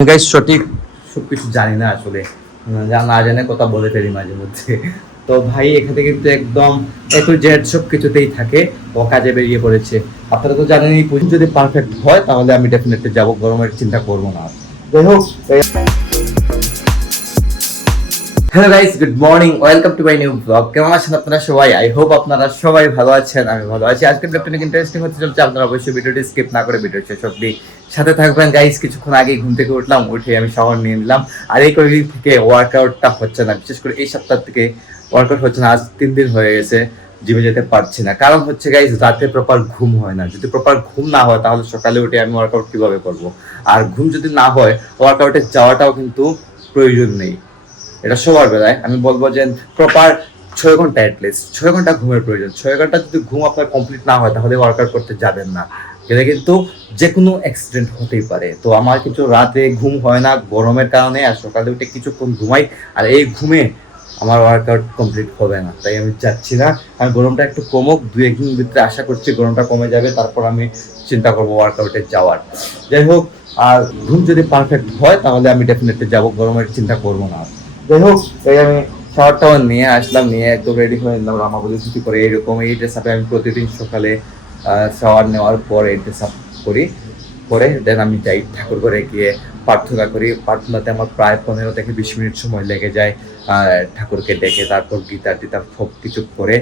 Guys সঠিক সবকিছু জানি না আসলে, না জানে কথা বলে ফেলি মাঝে মধ্যে। তো ভাই এখানে কিন্তু একদম এ টু জেড সবকিছুতেই থাকে, ও কাজে বেরিয়ে পড়েছে। আপনারা তো জানেন এই পজিশন যদি পারফেক্ট হয় তাহলে আমি ডেফিনেটলি যাব, গরমের চিন্তা করবো না। যাই হোক, hello guys, good morning, welcome to my new blog. কেমন আছেন আপনারা সবাই? আই হোপ আপনারা সবাই ভালো আছেন, আমি ভালো আছি। আজকের ব্লগটা অনেক ইন্টারেস্টিং হতে চলছে, আপনারা অবশ্যই ভিডিওটি স্কিপ না করে ভিডিও শেষ অবধি সাথে থাকবেন। গাইস কিছুক্ষণ আগে ঘুম থেকে উঠলাম, উঠে আমি শাওয়ার নিয়ে নিলাম। আর এই কয়েকদিন থেকে ওয়ার্কআউটটা হচ্ছে না, বিশেষ করে এই সপ্তাহ থেকে ওয়ার্কআউট হচ্ছে না। আজ 3 দিন হয়ে গেছে জিমে যেতে পারছি না। কারণ হচ্ছে গাইস রাতে প্রপার ঘুম হয় না। যদি প্রপার ঘুম না হয় তাহলে সকালে উঠে আমি ওয়ার্কআউট কিভাবে করব? আর ঘুম যদি না হয় ওয়ার্কআউটে যাওয়াটাও কিন্তু প্রয়োজন নেই। এটা সবার বেলায় আমি বলবো যে প্রপার 6 ঘন্টা, অ্যাটলিস্ট 6 ঘন্টা ঘুমের প্রয়োজন। 6 ঘন্টা যদি ঘুম আপনার কমপ্লিট না হয় তাহলে ওয়ার্কআউট করতে যাবেন না, এটা কিন্তু যে কোনো অ্যাক্সিডেন্ট হতেই পারে। তো আমার কিছু রাতে ঘুম হয় না গরমের কারণে, আর সকালে উঠে কিছুক্ষণ ঘুমাই, আর এই ঘুমে আমার ওয়ার্কআউট কমপ্লিট হবে না, তাই আমি যাচ্ছি না। আর গরমটা একটু কমুক, 2-1 দিন ভিতরে আশা করছি গরমটা কমে যাবে, তারপর আমি চিন্তা করবো ওয়ার্কআউটে যাওয়ার। যাই হোক, আর ঘুম যদি পারফেক্ট হয় তাহলে আমি ডেফিনেটলি যাবো, গরমের চিন্তা করবো না। যাই হোক, এই আমি শাওয়ারটাও নিয়ে আসলাম, নিয়ে একদম রেডি হয়ে নিলাম রামা বলে ছুটি করে। এইরকম এই ড্রেস আপে আমি প্রতিদিন সকালে শাওয়ার নেওয়ার পর এই ড্রেস আপ করি, করে দেন আমি যাই ঠাকুর ঘরে গিয়ে প্রার্থনা করি। প্রার্থনাতে আমার প্রায় 15 থেকে 20 মিনিট সময় লেগে যায়। ঠাকুরকে ডেকে তারপর গীতা টিতা সব কিছু করে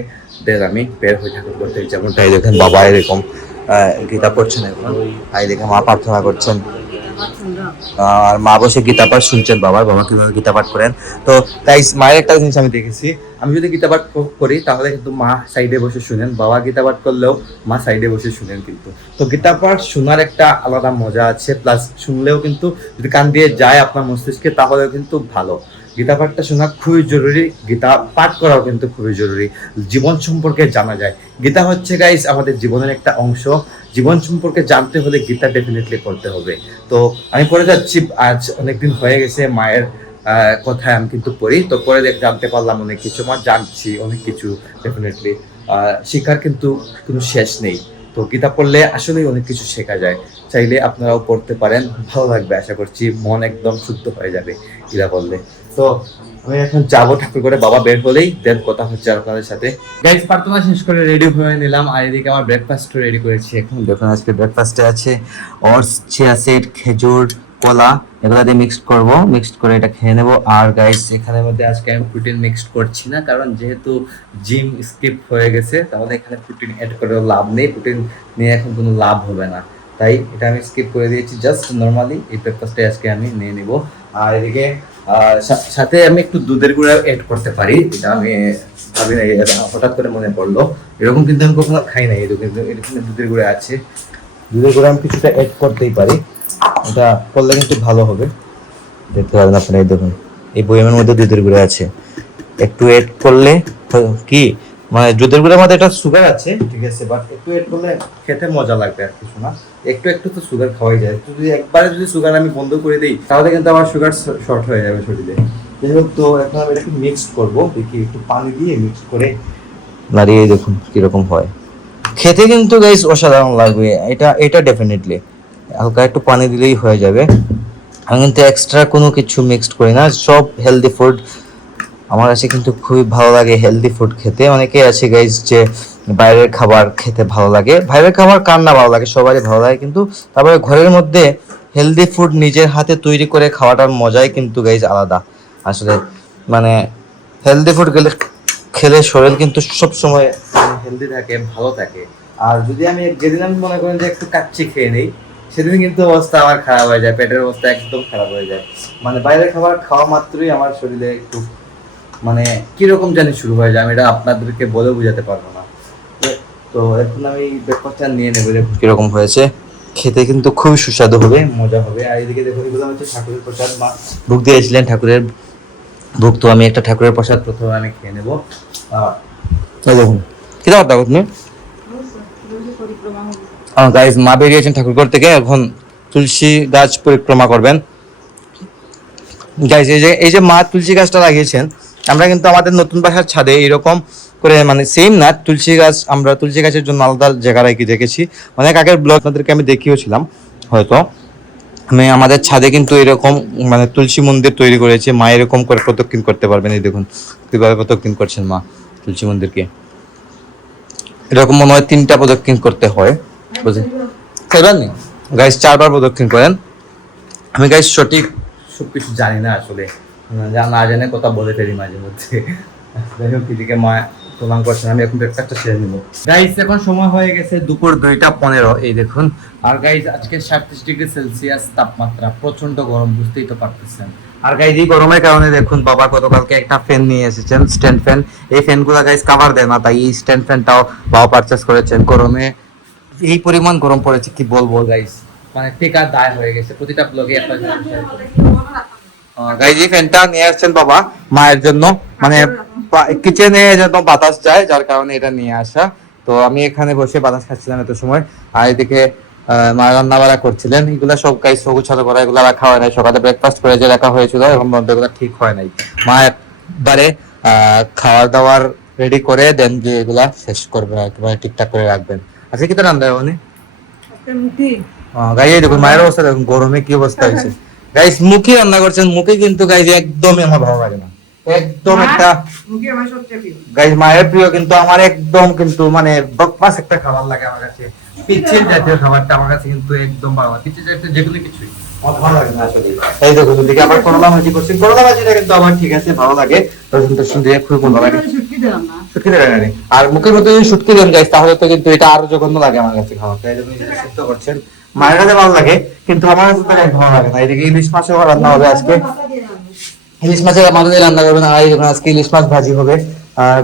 দেন আমি বের হই ঠাকুর করতে। যেমনটাই দেখেন বাবা এরকম গীতা পড়ছেন, এখন তাই দেখে মা প্রার্থনা করছেন, আর মা বসে গীতা পাঠ শুনছেন বাবা কিভাবে গীতা পাঠ করেন। তো তাই মায়ের একটা জিনিস আমি দেখেছি, আমি যদি গীতা পাঠ করি তাহলে কিন্তু মা সাইডে বসে শুনেন, বাবা গীতা পাঠ করলেও মা সাইডে বসে শুনেন কিন্তু। তো গীতা পাঠ শোনার একটা আলাদা মজা আছে, প্লাস শুনলেও কিন্তু যদি কান দিয়ে যায় আপনার মস্তিষ্কে তাহলেও কিন্তু ভালো। গীতা পাঠটা শোনা খুবই জরুরি, গীতা পাঠ করাও কিন্তু খুবই জরুরি। জীবন সম্পর্কে জানা যায়, গীতা হচ্ছে গাইস আমাদের জীবনের একটা অংশ। জীবন সম্পর্কে জানতে হলে গীতা ডেফিনেটলি করতে হবে। তো আমি পড়ে যাচ্ছি, আজ অনেকদিন হয়ে গেছে মায়ের কথায় আমি কিন্তু পড়ি, তো পরে জানতে পারলাম অনেক কিছু, আমার জানছি অনেক কিছু। ডেফিনেটলি শেখার কিন্তু কোনো শেষ নেই। তো গীতা পড়লে আসলেই অনেক কিছু শেখা যায়, চাইলে আপনারাও পড়তে পারেন, ভালো লাগবে আশা করছি, মন একদম শুদ্ধ হয়ে যাবে গীতা পড়লে। তো আমি এখন যাবো ঠাকুর করে, বাবা বের হলেই দেন কথা হচ্ছে আপনাদের সাথে। গাইস প্রার্থনা শেষ করে রেডি হয়ে নিলাম, আর এদিকে আমার ব্রেকফাস্ট রেডি করেছি। এখন দেখুন আজকে ব্রেকফাস্টে আছে ওটস, চিয়া সিড, খেজুর, কলা, এগুলো দিয়ে মিক্সড করব, মিক্সড করে এটা খেয়ে নেবো। আর গাইস এখানের মধ্যে আজকে আমি প্রোটিন মিক্সড করছি না, কারণ যেহেতু জিম স্কিপ হয়ে গেছে তাহলে এখানে প্রোটিন অ্যাড করেও লাভ নেই, প্রোটিন নিয়ে এখন কোনো লাভ হবে না, তাই এটা আমি স্কিপ করে দিয়েছি। জাস্ট নর্মালি এই ব্রেকফাস্টে আজকে আমি নিয়ে নিব। আর এদিকে সাথে আমি একটু দুধের গুঁড়া অ্যাড করতে পারি, এটা আমি ভাবি না, হঠাৎ করে মনে পড়লো। এরকম কিন্তু আমি কখনো খাই না, কিন্তু এখানে দুধের গুঁড়া আছে, দুধের গুঁড়া আমি কিছুটা অ্যাড করতেই পারি, এটা করলে কিন্তু ভালো হবে। দেখতে পারেন আপনারা, এই দেখুন এই বয়ামের মধ্যে দুধের গুঁড়া আছে, একটু অ্যাড করলে কি মানে দুধের গুঁড়ার মধ্যে একটা সুগার আছে, ঠিক আছে, বাট একটু অ্যাড করলে খেতে মজা লাগবে আর কিছু না। একটু একটু তো সুগার খাওয়াই যায়, তো যদি একবারে যদি সুগার আমি বন্ধ করে দিই তাহলে কিন্তু আমার সুগার শর্ট হয়ে যাবে শরীরে। যাই হোক, তো এখন আমি এটাকে মিক্স করবো, দেখি একটু পানি দিয়ে মিক্স করে নাড়িয়ে দেখুন কিরকম হয়। খেতে কিন্তু গাইস অসাধারণ লাগবে এটা ডেফিনেটলি, হালকা একটু পানি দিলেই হয়ে যাবে। আমি কিন্তু এক্সট্রা কোনো কিছু মিক্সড করি না, সব হেলদি ফুড আমার কাছে কিন্তু খুবই ভালো লাগে। হেলদি ফুড খেতে অনেকেই আছে গাইস যে বাইরের খাবার খেতে ভালো লাগে, বাইরের খাবার কার না ভালো লাগে, সবারই ভালো লাগে, কিন্তু তারপরে ঘরের মধ্যে হেলদি ফুড নিজের হাতে তৈরি করে খাওয়াটার মজাই কিন্তু গাইস আলাদা আসলে। মানে হেলদি ফুড খেলে শরীর কিন্তু সব সময় হেলদি থাকে, ভালো থাকে। আর যদি আমি যেদিন আমি মনে করেন যে একটু কাচ্চি খেয়ে নেই, সেদিন কিন্তু অবস্থা আমার খারাপ হয়ে যায়, পেটের অবস্থা একদম খারাপ হয়ে যায়। মানে বাইরের খাবার খাওয়া মাত্রই আমার শরীরে একটু মানে কিরকম জানি শুরু হয়ে যায়, আমি এটা আপনাদেরকে বলে বোঝাতে পারবো না। তো এখন আমি ব্রেকফাস্টটা নিয়ে নেবো, কিরকম হয়েছে, খেতে কিন্তু খুবই সুস্বাদু হবে, মজা হবে। আর এদিকে দেখো এগুলো হচ্ছে ঠাকুরের প্রসাদ, মা ভোগ দিয়েছিলেন, ঠাকুরের ভোগ। তো আমি একটা ঠাকুরের প্রসাদ প্রথমে আমি খেয়ে নেবো। দেখুন কি দাও তুমি, গাইস মা বেরিয়েছেন ঠাকুরঘর থেকে, এখন তুলসী গাছ পরিক্রমা করবেন। গাইস এই যে মা তুলসী গাছটা লাগিয়েছেন, আমরা কিন্তু আমাদের নতুন বাসার ছাদে এরকম করে, মানে সেম না, তুলসী গাছ আমরা তুলসী গাছের জন্য আলাদা জায়গা রেখে দেখেছি, অনেক আগের ব্লগ আপনাদেরকে আমি দেখিয়েছিলাম হয়তো। আমি আমাদের ছাদে কিন্তু এরকম মানে তুলসী মন্দির তৈরি করেছি, মা এরকম করে প্রদক্ষিণ করতে পারবেন। এই দেখুন কিভাবে প্রদক্ষিণ করছেন মা তুলসী মন্দিরকে। এরকম মনে হয় 3টা প্রদক্ষিণ করতে হয়, বুঝলেন? গাইস 4বার প্রদক্ষিণ করেন। আমি গাইস সঠিক সবকিছু জানি না আসলে, না জানে কথা বলে ফেলি মাঝে মধ্যে। যাই হোক, এদিকে মা প্রণাম করছেন, আমি এখন ব্রেকফাস্টটা সেরে নিব। গাইস এখন সময় হয়ে গেছে দুপুর 2টা 15, এই দেখুন। আর গাইস আজকে 37°C তাপমাত্রা, প্রচন্ড গরম, বুঝতেই তো পারতেছেন। আর গাইস এই গরমের কারণে দেখুন বাবা গতকালকে একটা ফ্যান নিয়ে এসেছেন, স্ট্যান্ড ফ্যান। এই ফ্যানগুলো গাইস কভার দেয় না, তাই এই স্ট্যান্ড ফ্যানটাও বাবা পারচেজ করেছেন। গরমে এই পরিমাণ গরম পড়েছে কি বলবো গাইস, মানে টেকা দায় হয়ে গেছে। প্রতিটা ব্লগে একটা গাইস এই ফ্যানটা নিয়ে আসছেন বাবা মায়ের জন্য, মানে কিচেনে যেন বাতাস যায়, যার কারণে এটা নিয়ে আসা। তো আমি এখানে বসে বাতাস খাচ্ছিলাম এত সময়, আর এদিকে মা রান্না বাড়া করছিলেন। এগুলা সব গাইস গোছানো করা, এগুলো রাখা হয় নাই। সকালে ব্রেকফাস্ট করে যে রাখা হয়েছিল এখন পর্যন্ত এগুলো ঠিক হয় নাই। মা একবারে খাওয়ার দাওয়ার রেডি করে দেন যে এগুলা শেষ করবে, একেবারে ঠিকঠাক করে রাখবেন। আজকে কি তো রান্না হবে গাইস? দেখুন মায়ের অবস্থা দেখুন, গরমে কি অবস্থা হয়েছে। গাইস মুখে রান্না করছেন, মুখে কিন্তু গাইস একদমই আমার ভালো লাগে না, একদম একটা গাইস মায়ের প্রিয়, কিন্তু আমার একদম কিন্তু মানে বকবাস একটা খাবার লাগে আমার কাছে। পিচ্ছিল জাতীয় খাবারটা আমার কাছে কিন্তু একদম ভালো লাগে, পিচ্ছিল জাতীয় যেগুলো কিছুই আমার ভালো লাগে না আসলে। এই দেখুন এদিকে আবার করলা ভাজি করছি, করলা ভাজিটা কিন্তু আমার ঠিক আছে, ভালো লাগে, রসুন টসুন দিয়ে খুব ভালো লাগে। শুটকি দেবেন না, আর মুখের মধ্যে যদি শুটকি দেন গাইস তাহলে তো কিন্তু এটা আরো জঘন্য লাগে আমার কাছে খাওয়া। তাই জন্য সিদ্ধ করছেন, মায়ের কাছে ভালো লাগে কিন্তু আমার কাছে তো ভালো লাগে না। এদিকে ইলিশ মাছও রান্না হবে আজকে, ইলিশ মাছের আমাদের রান্না করবেন। আর আজকে ইলিশ মাছ ভাজি হবে।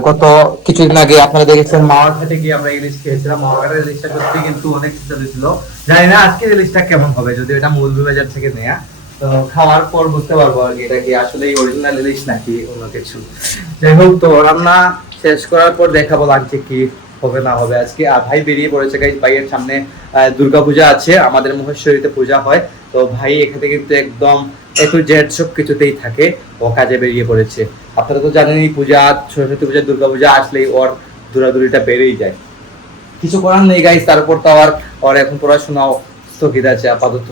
গত কিছুদিন আগে আপনারা দেখেছেন মাওয়ার ঘাটে গিয়ে আমরা ইলিশ খেয়েছিলাম। মাওয়ার ঘাটের ইলিশটা সত্যি কিন্তু অনেক সুস্বাদু ছিল। জানি না আজকের ইলিশটা কেমন হবে, যদি এটা মৌলভীবাজার থেকে নেয়া। তো খাওয়ার পর বুঝতে পারবো আর কি এটা কি আসলে অরিজিনাল ইলিশ নাকি অন্য কিছু। যাই হোক, তো রান্না শেষ করার পর দেখাবো লাগছে কি হবে না হবে আজকে। আর ভাই বেরিয়ে পড়েছে গাইস, ভাইয়ের সামনে দুর্গাপূজা আছে, আমাদের মহেশ্বরীতে পূজা হয়। তো ভাই এখানে কিন্তু একদম একটু জেড সব কিছুতেই থাকে, ও কাজে বেরিয়ে পড়েছে। আপনারা তো জানেন এই পূজা, সরস্বতী পূজা, দুর্গাপূজা আসলেই ওর দৌড়াদৌড়িটা বেড়েই যায়। কিছু করার নেই গাইস, তারপর তো ওর এখন পড়াশোনাও স্থগিত আছে আপাতত,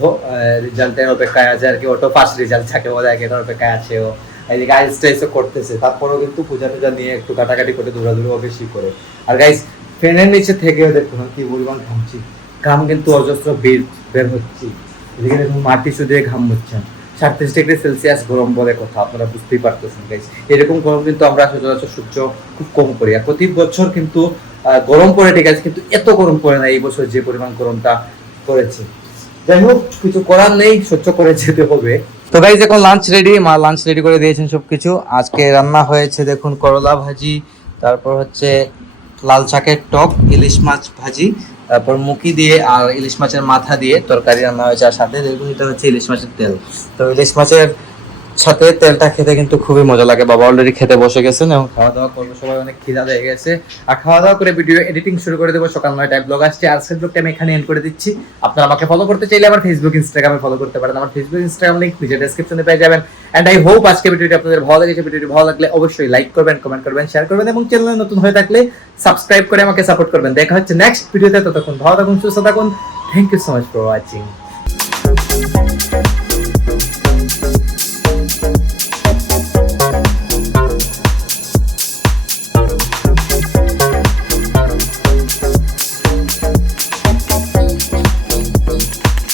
রেজাল্টের অপেক্ষায় আছে আর কি। ওটা ফার্স্ট রেজাল্ট থাকে বলে এটার অপেক্ষায় আছে ও। এদিকে আইএলটিএস টেস্টও করতেছে, তারপরেও কিন্তু পূজা টুজা নিয়ে একটু কাটাকাটি করে দৌড়াদৌড়িও বেশি করে। আর গাইস ফ্যানের নিচে থেকেও দেখুন কি পরিমাণ ঘামছি, ঘাম কিন্তু অজস্র বের হচ্ছে। এদিকে দেখুন মাটি শুধু ঘাম হচ্ছেন। 37°C গরম বলে কথা, আপনারা বুঝতেই পারতেছেন গাইস। এরকম গরম কিন্তু আমরা সচরাচর সহ্য খুব কম করি, আর প্রতি বছর কিন্তু গরম পড়ে ঠিক আছে, কিন্তু এত গরম পড়ে না এই বছর যে পরিমাণ গরমটা পড়েছে। যাই হোক, কিছু করার নেই, সহ্য করে যেতে হবে। তো গাইস এখন লাঞ্চ রেডি, মা লাঞ্চ রেডি করে দিয়েছেন সবকিছু। আজকে রান্না হয়েছে দেখুন করলা ভাজি, তারপর হচ্ছে লাল শাকের টক, ইলিশ মাছ ভাজি, তারপর মুখি দিয়ে আর ইলিশ মাছের মাথা দিয়ে তরকারি রান্না হয়েছে। আর সাথে দেখুন এটা হচ্ছে ইলিশ মাছের তেল। তো ইলিশ মাছের সাথে তেলটা খেতে কিন্তু খুবই মজা লাগে। বাবা অলরেডি খেতে বসে গেছেন এবং খাওয়া দাওয়া করবো, সবাই অনেক খিদা লেগে গেছে। আর খাওয়া দাওয়া করে ভিডিও এডিটিং শুরু করে দেবো। সকাল 9টায় ব্লগ আসছে, আর সেই ব্লগটা আমি এখানে এন্ড করে দিচ্ছি। আপনারা আমাকে ফলো করতে চাইলে আমার ফেসবুক ইনস্টাগ্রামে ফলো করতে পারেন, আমার ফেসবুক ইনস্টাগ্রাম লিংক নিচে ডেসক্রিপশনে পেয়ে যাবেন। এন্ড আই হোপ আজকে ভিডিওটি আপনাদের ভালো লেগেছে। ভিডিওটি ভালো লাগলে অবশ্যই লাইক করবেন, কমেন্ট করবেন, শেয়ার করবেন এবং চ্যানেলে নতুন হয়ে থাকলে সাবস্ক্রাইব করে আমাকে সাপোর্ট করবেন। দেখা হচ্ছে নেক্সট ভিডিওতে, ততক্ষণ ভালো থাকুন, সুস্থ থাকুন। Thank you so much for watching.